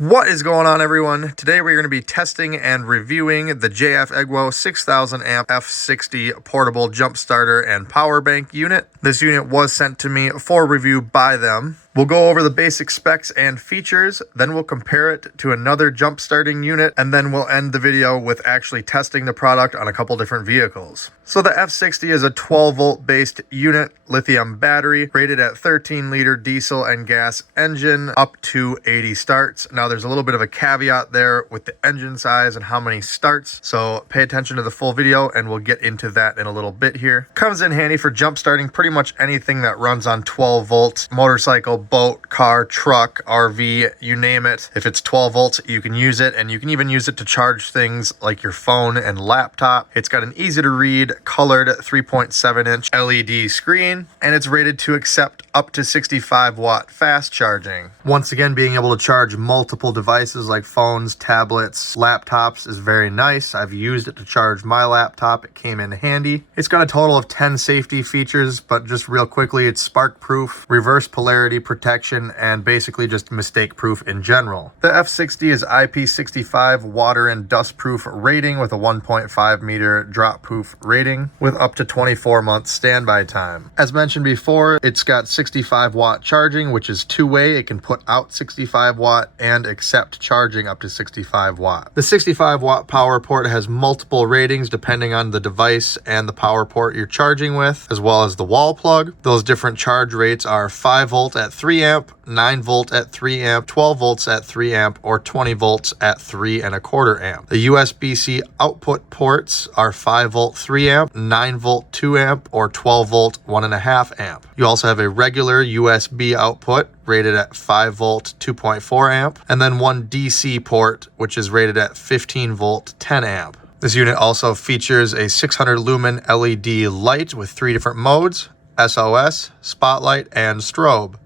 What is going on, everyone? Today we're going to be testing and reviewing the JFEGWO 6000 amp F60 portable jump starter and power bank unit. This unit was sent to me for review by them. We'll go over the basic specs and features, then we'll compare it to another jump starting unit, and then we'll end the video with actually testing the product on a couple different vehicles. So the F60 is a 12 volt based unit, lithium battery, rated at 13 liter diesel and gas engine, up to 80 starts. Now there's a little bit of a caveat there with the engine size and how many starts, so pay attention to the full video and we'll get into that in a little bit here. Comes in handy for jump starting pretty much anything that runs on 12 volts, motorcycle, boat, car, truck, RV, you name it. If it's 12 volts, you can use it, and you can even use it to charge things like your phone and laptop. It's got an easy to read, colored 3.7 inch LED screen, and it's rated to accept up to 65 watt fast charging. Once again, being able to charge multiple devices like phones, tablets, laptops is very nice. I've used it to charge my laptop. It came in handy. It's got a total of 10 safety features, but just real quickly, it's spark proof, reverse polarity protection, and basically just mistake proof in general. The F60 is IP65 water and dust proof rating with a 1.5 meter drop proof rating with up to 24 months standby time. As mentioned before, it's got 65 watt charging, which is two-way. It can put out 65 watt and accept charging up to 65 watt. The 65 watt power port has multiple ratings depending on the device and the power port you're charging with, as well as the wall plug. Those different charge rates are 5 volt at 3 amp, 9 volt at 3 amp, 12 volts at 3 amp, or 20 volts at 3¼ amp. The USB-C output ports are 5 volt 3 amp, 9 volt 2 amp, or 12 volt 1½ amp. You also have a regular USB output rated at 5 volt 2.4 amp, and then one DC port which is rated at 15 volt 10 amp. This unit also features a 600 lumen LED light with 3 different modes: SOS, Spotlight, and Strobe.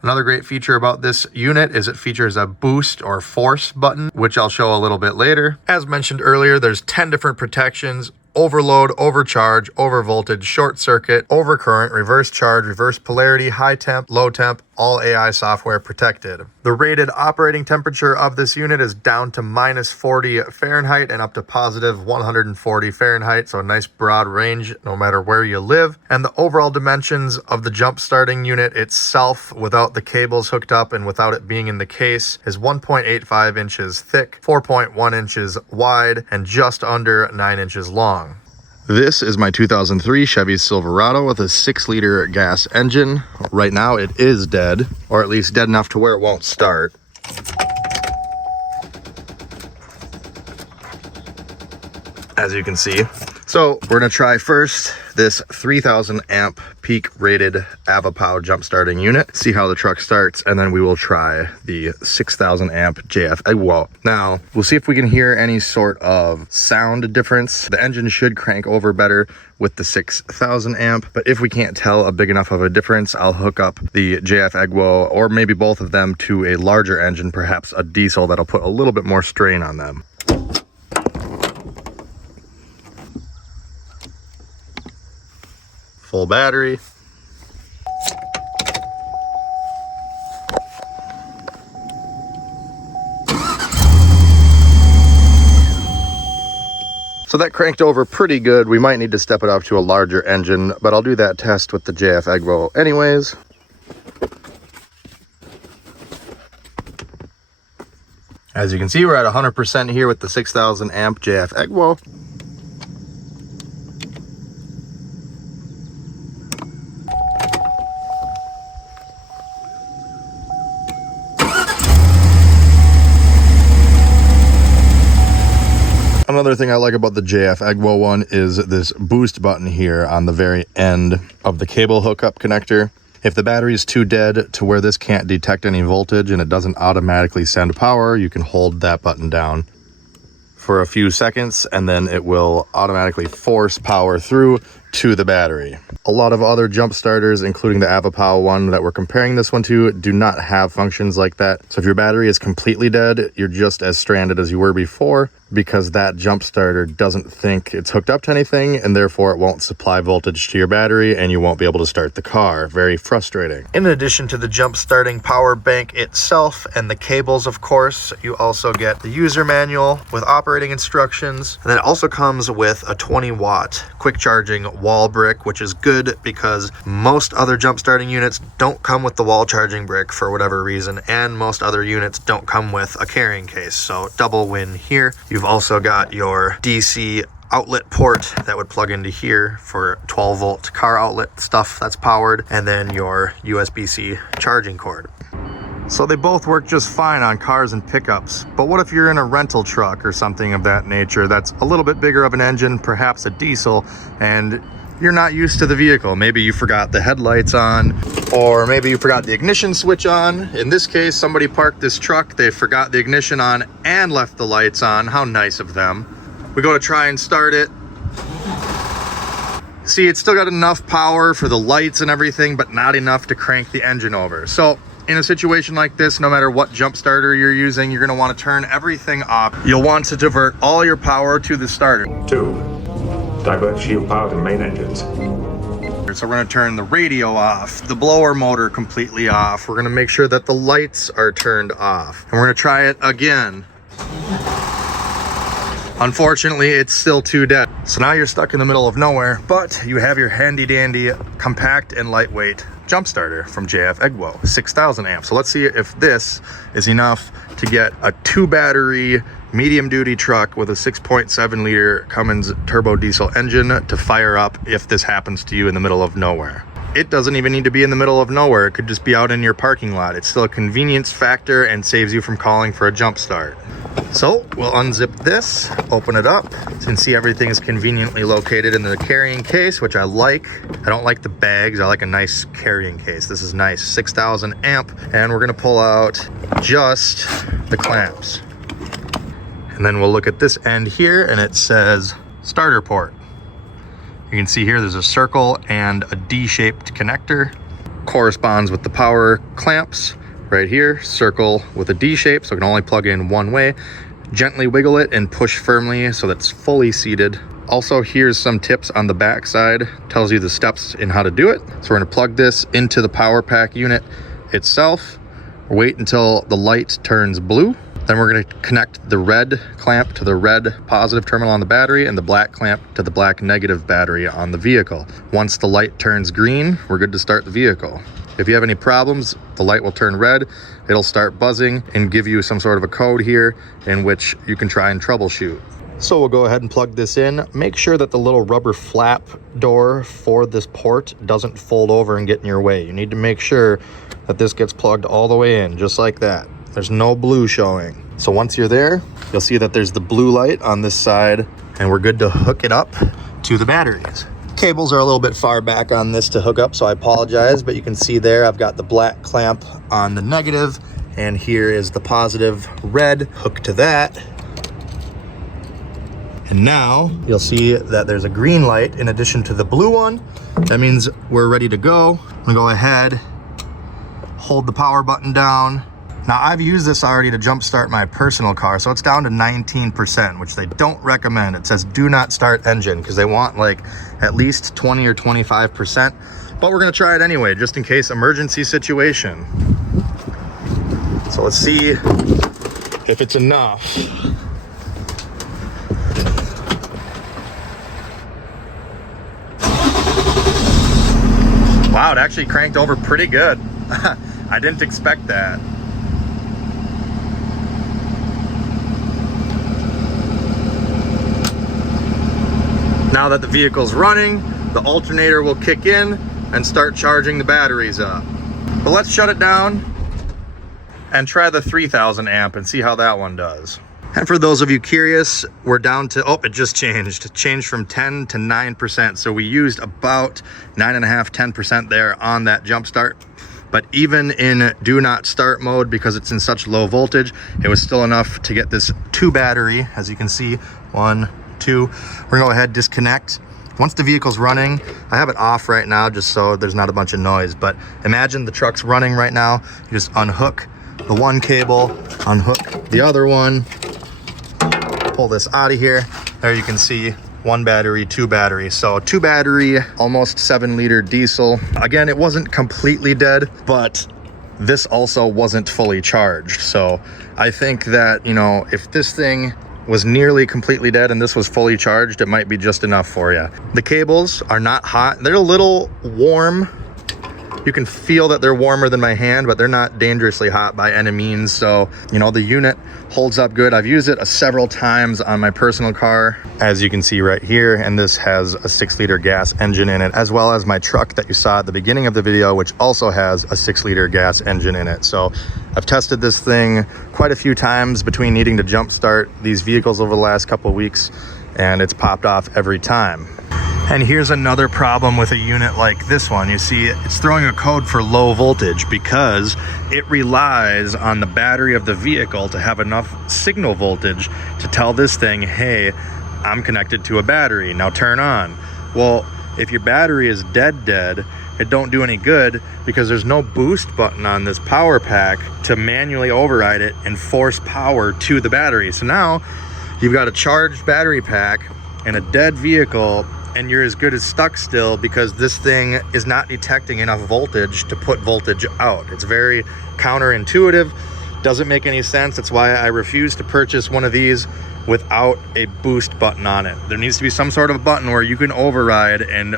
Another great feature about this unit is it features a boost or force button, which I'll show a little bit later. As mentioned earlier, there's 10 different protections: overload, overcharge, overvoltage, short circuit, overcurrent, reverse charge, reverse polarity, high temp, low temp, all AI software protected. The rated operating temperature of this unit is down to -40 Fahrenheit and up to positive 140 Fahrenheit, so a nice broad range no matter where you live. And the overall dimensions of the jump starting unit itself, without the cables hooked up and without it being in the case, is 1.85 inches thick, 4.1 inches wide, and just under 9 inches long. This is my 2003 Chevy Silverado with a 6-liter gas engine. Right now it is dead, or at least dead enough to where it won't start. As you can see. So we're gonna try first this 3000 amp peak rated Avapow jump starting unit, see how the truck starts, and then we will try the 6000 amp JFEGWO. Now we'll see if we can hear any sort of sound difference. The engine should crank over better with the 6000 amp, but if we can't tell a big enough of a difference, I'll hook up the JFEGWO, or maybe both of them, to a larger engine, perhaps a diesel, that'll put a little bit more strain on them. Full battery. So that cranked over pretty good. We might need to step it up to a larger engine, but I'll do that test with the JFEGWO anyways. As you can see, we're at 100% here with the 6000 amp JFEGWO. Another thing I like about the JFEGWO one is this boost button here on the very end of the cable hookup connector. If the battery is too dead to where this can't detect any voltage and it doesn't automatically send power, you can hold that button down for a few seconds and then it will automatically force power through to the battery. A lot of other jump starters, including the Avapow one that we're comparing this one to, do not have functions like that. So if your battery is completely dead, you're just as stranded as you were before, because that jump starter doesn't think it's hooked up to anything, and therefore it won't supply voltage to your battery and you won't be able to start the car. Very frustrating. In addition to the jump starting power bank itself and the cables, of course, you also get the user manual with operating instructions. And then it also comes with a 20-watt quick charging wall brick, which is good because most other jump starting units don't come with the wall charging brick for whatever reason, and most other units don't come with a carrying case. So double win here. You've also got your DC outlet port that would plug into here for 12-volt car outlet stuff that's powered, and then your USB-C charging cord. So they both work just fine on cars and pickups, but what if you're in a rental truck or something of that nature that's a little bit bigger of an engine, perhaps a diesel, and you're not used to the vehicle? Maybe you forgot the headlights on, or maybe you forgot the ignition switch on. In this case, somebody parked this truck, they forgot the ignition on and left the lights on. How nice of them. We go to try and start it. See, it's still got enough power for the lights and everything, but not enough to crank the engine over. So in a situation like this, no matter what jump starter you're using, you're gonna wanna turn everything off. You'll want to divert all your power to the starter. 2. Divert shield power to main engines. So we're gonna turn the radio off, the blower motor completely off. We're gonna make sure that the lights are turned off. And we're gonna try it again. Unfortunately, it's still too dead. So now you're stuck in the middle of nowhere, but you have your handy dandy, compact and lightweight jump starter from JFEGWO, 6,000 amps. So let's see if this is enough to get a 2-battery medium duty truck with a 6.7 liter Cummins turbo diesel engine to fire up if this happens to you in the middle of nowhere. It doesn't even need to be in the middle of nowhere. It could just be out in your parking lot. It's still a convenience factor and saves you from calling for a jump start. So we'll unzip this, open it up. You can see everything is conveniently located in the carrying case, which I like. I don't like the bags. I like a nice carrying case. This is nice, 6,000 amp. And we're gonna pull out just the clamps. And then we'll look at this end here and it says starter port. You can see here there's a circle and a D-shaped connector. Corresponds with the power clamps. Right here, circle with a D shape, so it can only plug in one way. Gently wiggle it and push firmly so that's fully seated. Also, here's some tips on the back side. Tells you the steps in how to do it. So we're gonna plug this into the power pack unit itself. Wait until the light turns blue. Then we're gonna connect the red clamp to the red positive terminal on the battery and the black clamp to the black negative battery on the vehicle. Once the light turns green, we're good to start the vehicle. If you have any problems, the light will turn red, it'll start buzzing and give you some sort of a code here in which you can try and troubleshoot. So we'll go ahead and plug this in. Make sure that the little rubber flap door for this port doesn't fold over and get in your way. You need to make sure that this gets plugged all the way in, just like that. There's no blue showing. So once you're there, you'll see that there's the blue light on this side, and we're good to hook it up to the batteries. Cables are a little bit far back on this to hook up, so I apologize, but you can see there I've got the black clamp on the negative, and here is the positive red hooked to that. And now you'll see that there's a green light in addition to the blue one. That means we're ready to go. I'm gonna go ahead, hold the power button down. Now I've used this already to jump start my personal car, so it's down to 19%, which they don't recommend. It says do not start engine because they want like at least 20 or 25%, but we're gonna try it anyway, just in case emergency situation. So let's see if it's enough. Wow, it actually cranked over pretty good. I didn't expect that. Now that the vehicle's running, the alternator will kick in and start charging the batteries up. But let's shut it down and try the 3,000 amp and see how that one does. And for those of you curious, we're down to, oh, it just changed. It changed from 10 to 9%. So we used about 9.5, 10% there on that jump start. But even in do not start mode, because it's in such low voltage, it was still enough to get this 2 battery, as you can see, 1, 2. We're gonna go ahead, disconnect, Once the vehicle's running, I have it off right now just so there's not a bunch of noise, but imagine the truck's running right now. You just unhook the one cable, unhook the other one, pull this out of here. There you can see one battery, two batteries. So two battery, almost 7-liter diesel. Again, it wasn't completely dead, but this also wasn't fully charged. So I think that, you know, if this thing was nearly completely dead and this was fully charged, it might be just enough for you. The cables are not hot. They're a little warm. You can feel that they're warmer than my hand, but they're not dangerously hot by any means. So, you know, the unit holds up good. I've used it several times on my personal car, as you can see right here. And this has a 6-liter gas engine in it, as well as my truck that you saw at the beginning of the video, which also has a 6-liter gas engine in it. So I've tested this thing quite a few times between needing to jump start these vehicles over the last couple of weeks, and it's popped off every time. And here's another problem with a unit like this one. You see, it's throwing a code for low voltage because it relies on the battery of the vehicle to have enough signal voltage to tell this thing, hey, I'm connected to a battery, now turn on. Well, if your battery is dead, it don't do any good because there's no boost button on this power pack to manually override it and force power to the battery. So now you've got a charged battery pack and a dead vehicle, and you're as good as stuck still because this thing is not detecting enough voltage to put voltage out. It's very counterintuitive, doesn't make any sense. That's why I refuse to purchase one of these without a boost button on it. There needs to be some sort of button where you can override and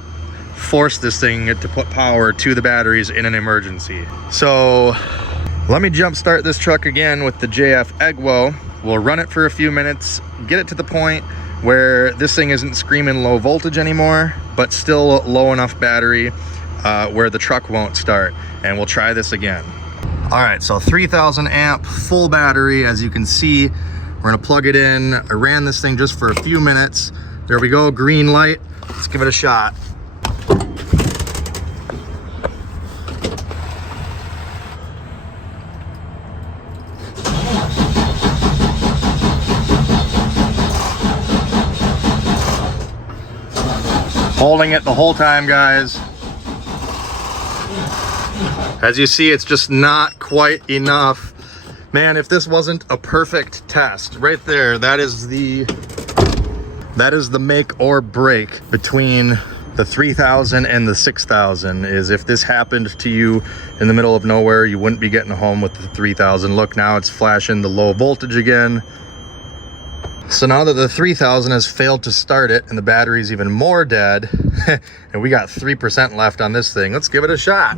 force this thing to put power to the batteries in an emergency. So let me jump start this truck again with the JFEGWO. We'll run it for a few minutes, get it to the point where this thing isn't screaming low voltage anymore, but still low enough battery where the truck won't start. And we'll try this again. All right, so 3000 amp full battery, as you can see. We're gonna plug it in. I ran this thing just for a few minutes. There we go, green light. Let's give it a shot. Holding it the whole time, guys. As you see, it's just not quite enough. Man, if this wasn't a perfect test, right there, that is the make or break between the 3000 and the 6000. Is if this happened to you in the middle of nowhere, you wouldn't be getting home with the 3000. Look, now it's flashing the low voltage again. So now that the 3000 has failed to start it and the battery's even more dead, and we got 3% left on this thing, let's give it a shot.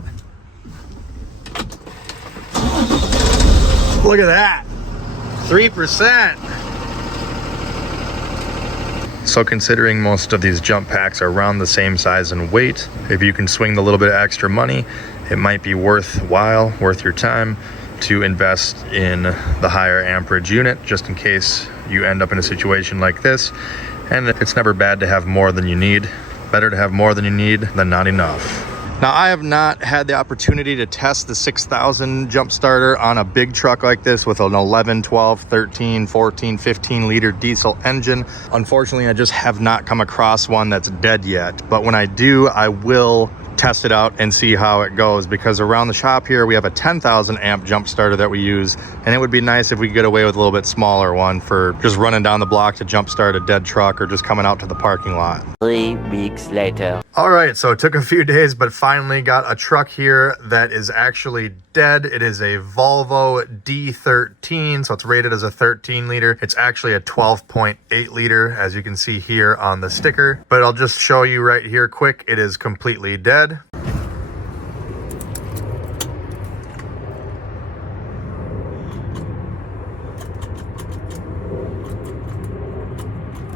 Look at that, 3%. So considering most of these jump packs are around the same size and weight, if you can swing the little bit of extra money, it might be worth your time to invest in the higher amperage unit, just in case you end up in a situation like this. And it's never bad to have more than you need. Better to have more than you need than not enough. Now, I have not had the opportunity to test the 6000 jump starter on a big truck like this with an 11, 12, 13, 14, 15 liter diesel engine. Unfortunately, I just have not come across one that's dead yet. But when I do, I will test it out and see how it goes, because around the shop here we have a 10,000 amp jump starter that we use, and it would be nice if we could get away with a little bit smaller one for just running down the block to jump start a dead truck or just coming out to the parking lot. 3 weeks later. All right, so it took a few days, but finally got a truck here that is actually dead. It is a Volvo D13, so it's rated as a 13 liter. It's actually a 12.8 liter, as you can see here on the sticker, but I'll just show you right here quick. It is completely dead.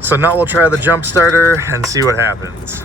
So now we'll try the jump starter and see what happens.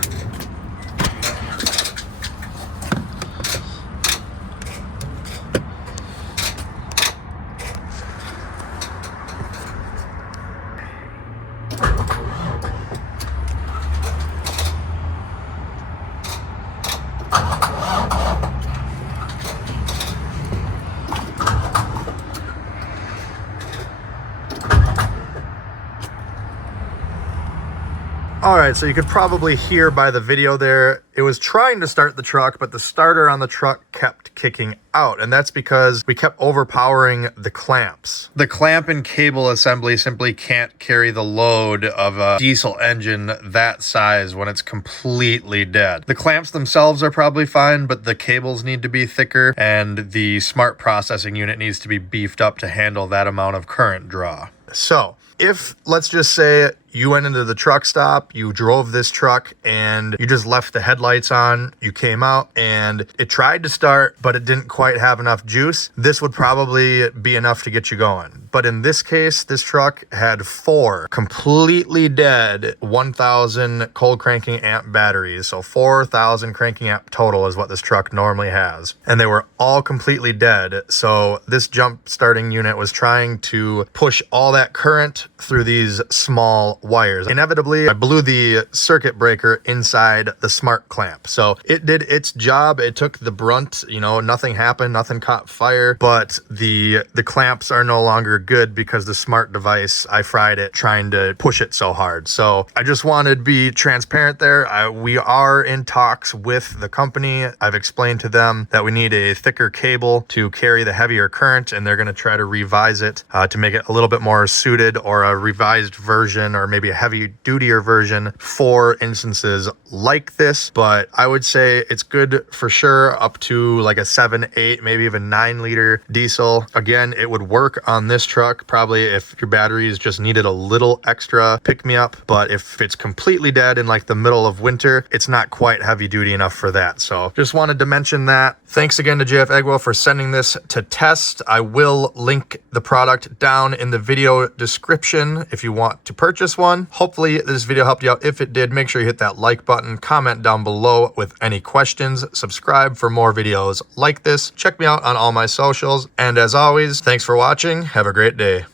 All right, so you could probably hear by the video there, it was trying to start the truck, but the starter on the truck kept kicking out, and that's because we kept overpowering the clamps. The clamp and cable assembly simply can't carry the load of a diesel engine that size when it's completely dead. The clamps themselves are probably fine, but the cables need to be thicker, and the smart processing unit needs to be beefed up to handle that amount of current draw. So, if, let's just say, you went into the truck stop, you drove this truck, and you just left the headlights on, you came out, and it tried to start, but it didn't quite have enough juice, this would probably be enough to get you going. But in this case, this truck had 4 completely dead 1000 cold cranking amp batteries. So 4000 cranking amp total is what this truck normally has. And they were all completely dead. So this jump starting unit was trying to push all that current through these small wires. Inevitably, I blew the circuit breaker inside the smart clamp. So it did its job. It took the brunt, you know, nothing happened, nothing caught fire, but the clamps are no longer good because the smart device, I fried it trying to push it so hard. So I just wanted to be transparent there. We are in talks with the company. I've explained to them that we need a thicker cable to carry the heavier current, and they're going to try to revise it to make it a little bit more suited, or a revised version, or maybe a heavy dutier version for instances like this. But I would say it's good for sure up to like a 7, 8, maybe even 9 liter diesel. Again, it would work on this truck probably if your batteries just needed a little extra pick me up, but if it's completely dead in like the middle of winter, it's not quite heavy duty enough for that. So just wanted to mention that. Thanks again to JFEGWO for sending this to test. I will link the product down in the video description if you want to purchase one. Hopefully this video helped you out. If it did, make sure you hit that like button, comment down below with any questions, subscribe for more videos like this. Check me out on all my socials, and as always, thanks for watching. Have a great day.